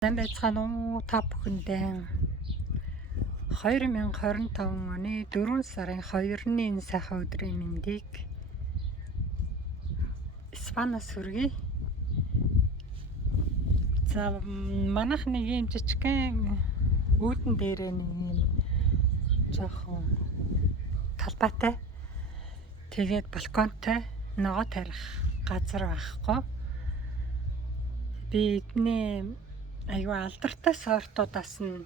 Сайн байцгаана уу та бүхэндээ 2025 оны 4 сарын 2-ны энэ сайхан өдрийн мэндийг Испаниас хүргэе. За манайх нэг юм жижигхэн үүдэн дээрээ нэг юм жоохон талбайтай тэгээд балконтой ногоо тарих газар байхгүй. Би эдний аюу алдартай сортуудаас нь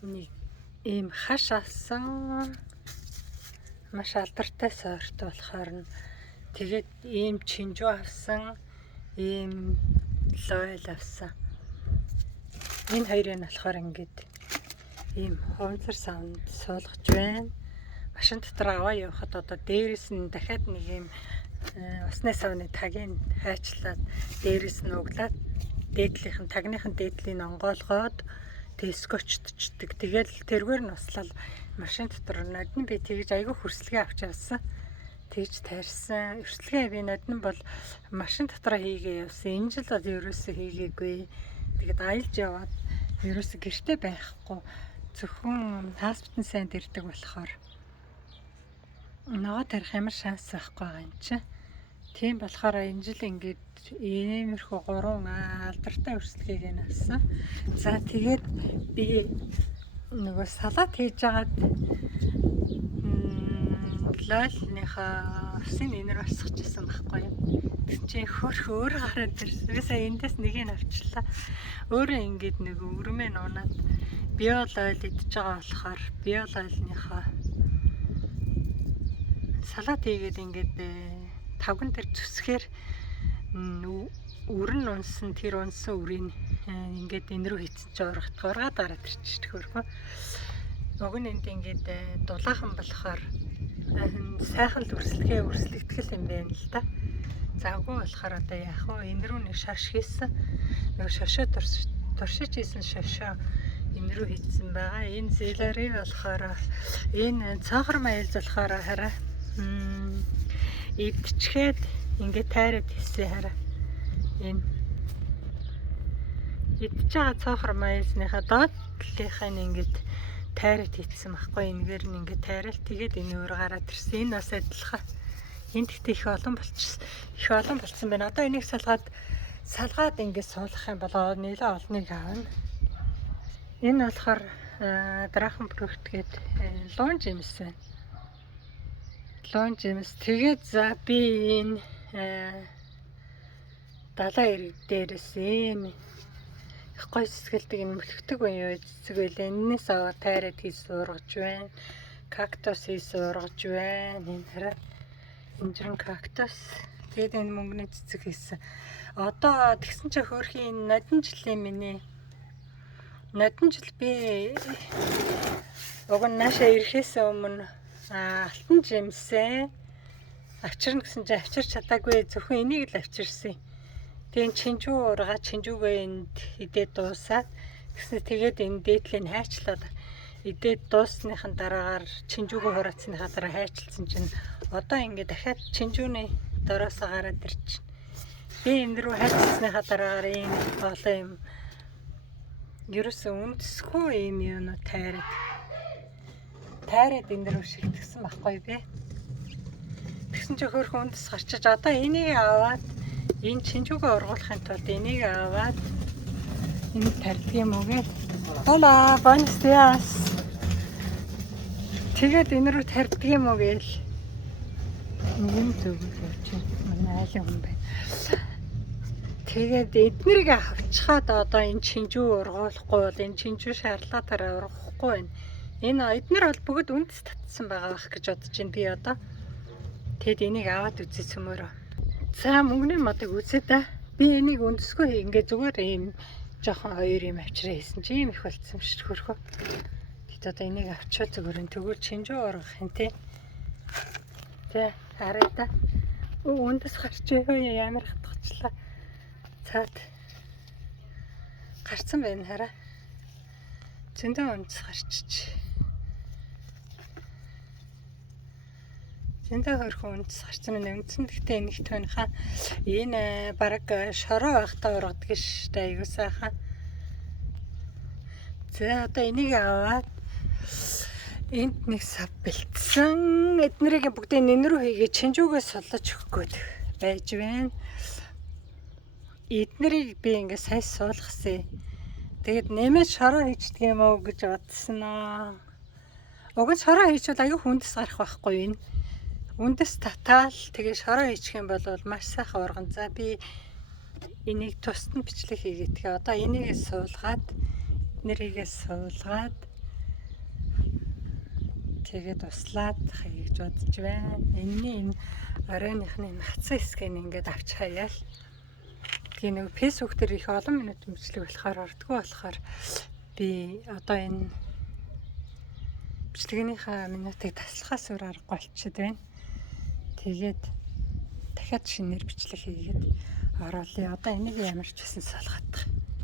нэг ийм хаш авсан маш алдартай сорт болохоор нь тэгээд ийм чинжүү авсан, ийм лойл авсан. Энэ хоёрыг нь болохоор ингээд ийм хуванцар савнд суулгаж байна. Машин дотор аваа явахад одоо дээрээс нь дахиад нэг ийм усны савны тагийг хайчлаад дээрээс нь углаад дээдлийнхэн тагныхын дээдлийг онгоолгоод скотчдчихдэг. Тэгэл тэргээр нь услал машин дотор нодны би тэгж айгүй хөрслөгээ авч явсан. Тэгж тарьсан. Хөрслөгээ би нодны бол машин дотор хийгээ явсан. Энэ жил бол ерөөсөө хийгээгүй. Тэгэд аялж яваад ерөөсөө гэртээ байхгүй. Зөвхөн хаспитал санд ирдэг болохоор ногоо тарих ямар шанс байхгүй байгаа юм чи. Тийм болохоор энэ жил ингээд иймэрхүү 3 алдартай өрсөлдөгийг нь авсан. За тэгээд би нөгөө салат хийж агаад лойлныхаа усын нэр басчихсан байхгүй юу. Тэг чи хөөх өөр гараад ирсэн. Би сая эндээс нэг нь авчлаа. Өөрөө ингээд нэг өрмөө нуунаад био лойл идж байгаа болохоор био лойлныхаа салат хийгээд ингээд тавган дээр зүсгээр өрн унсан тэр унсан үрийг ингээд энэ рүү хийцэн чи ургаад гараад ирчих хөргөө. Уг нь энд ингээд дулаахан болохоор сайхан л өрсөлдөх юм байна л да. Завгүй болохоор одоо яах вэ? Энэ рүү нэг шаш хийсэн. Нэг шошоо туршиж хийсэн шошоо энэ рүү хийсэн байгаа. Энэ зэлэри болохоор энэ цаахар маялж болохоор хараа ивдчгээд ингээд тайраад хийсэн хараа. Энэ идж байгаа цаахар маялсныхаа доотлынхаа ингээд тайраад хийсэн байхгүй. Энэгээр нь ингээд тайрал тэгээд энэ өөр гараад ирсэн. Энэ бас адилхан. Энд гэхдээ их олон болцсон байна. Одоо энийг салгаад ингээд суулгах юм бол нэлээд олныг аавна. Энэ болохоор драхен фрукт гэдэг лон жимс байна. Лон жимс. Тэгээд за би энэ далаа ирэг дээрээс ийм их гой цэцгэлдэг энэ мөлхтөг буюу цэцэг байлаа. Энээс аваад тайраад хийж суургаж байна. Кактус хийж суургаж байна. Энэ хараа инжирэн кактус. Тэгээд энэ мөнгөний цэцэг хийсэн. Одоо тэгсэн чи хөөрхийн нодон жилийн миний нодон жил би уг нь наашаа ирэхээс өмнө алтан жимсээ авчирна гэсэн чи авчирч чадаагүй. Зөвхөн энийг л авчирсан. Тэгээд чинжүү ургаа чинжүүгээ энд идээд дуусаад тэгснэ тэгээд энэ дээдлийг хайчлаад идээд дуусныхын дараагаар чинжүүгээ хураацсныхаа дараа хайчилсан чинь одоо ингээд дахиад чинжүүний дороосоо гараад ирчихнэ. Би энэ рүү хайчилсныхаа дараагаар ийм олон юм ерөөсөө үндэсгүй юм юу тайраад энэ рүү шилтгсэн байхгүй би. Тэгсэн чи хөөрхөн үндэс гарчиж одоо энийг аваад энэ чинжүүгээ ургуулахын тулд энийг аваад энэ тарьдаг юм уу гээ. Hola, buenos días. Тэгээд энэ рүү тарьдаг юм уу гээл. Юм зүгэл явж байна. Манай айлын хүн байна. Тэгээд эднэрийг авчихад одоо энэ чинжүү ургуулахгүй бол энэ чинжүү шаарлаатаараа ургахгүй байна. Энэ эднэр бол бүгд үндэс татсан байгаа байх гэж бодож байна би одоо. Тэгэд энийг аваад үзье цөмөрөө. За мөнгөний модыг үзээ да. Би энийг үндэсгүй ингээд зүгээр ийм жоохон хоёр юм авчраа хийсэн чи ийм их болцсон шүү хөрхөө. Тэгэд одоо энийг авчаа зүгээр тэгвэл чинжүү ургах юм те. Тэ хараа да. Үндэс гарч ямар хатгачлаа. Цаад гарцсан байна хараа. Зөндөө үндэс гарчиж. Зөндөө хөрхөн үндэс гарцсан байна. Үндсэн гэхдээ энэ их тойнхаа энэ бараг шороо байхдаа ургадаг шүү дээ. Аюу сайхан. За одоо энийг аваад энд нэг сав бэлдсэн. Эднэрийг бүгдийг нэн рүү хийгээд чинжүүгээс сулж өгөх гээд байж байна. Эднэрийг би ингээ сайн суулгасан. Тэгээд нэмээд шороо хийчихдэг юм уу гэж бодсон аа. Уг нь шороо хийчихвэл аюу хүндэс гарах байхгүй юу? Үндэс татаал тэгээ шороо хийчих юм бол маш сайхан урган. За би энийг тусад нь бичлэг хийгээд тэгээ одоо энийгээ суулгаад нэрийгээ суулгаад тэгээд услаад хийж бодож байна. Энэ оройныхны нацсан хэсгийг ингээд авч хаяал. Тэгээ нэг фэйсбүүк дээр их олон минут бичлэг болохоор ордгоо болохоор би одоо энэ бичлэгийнхаа минутыг таслахаас өөр аргагүй болчиход байна. Тэгээд дахиад шинээр бичлэг хийгээд оруулъя. Одоо энийг ямар ч байсан салгаад.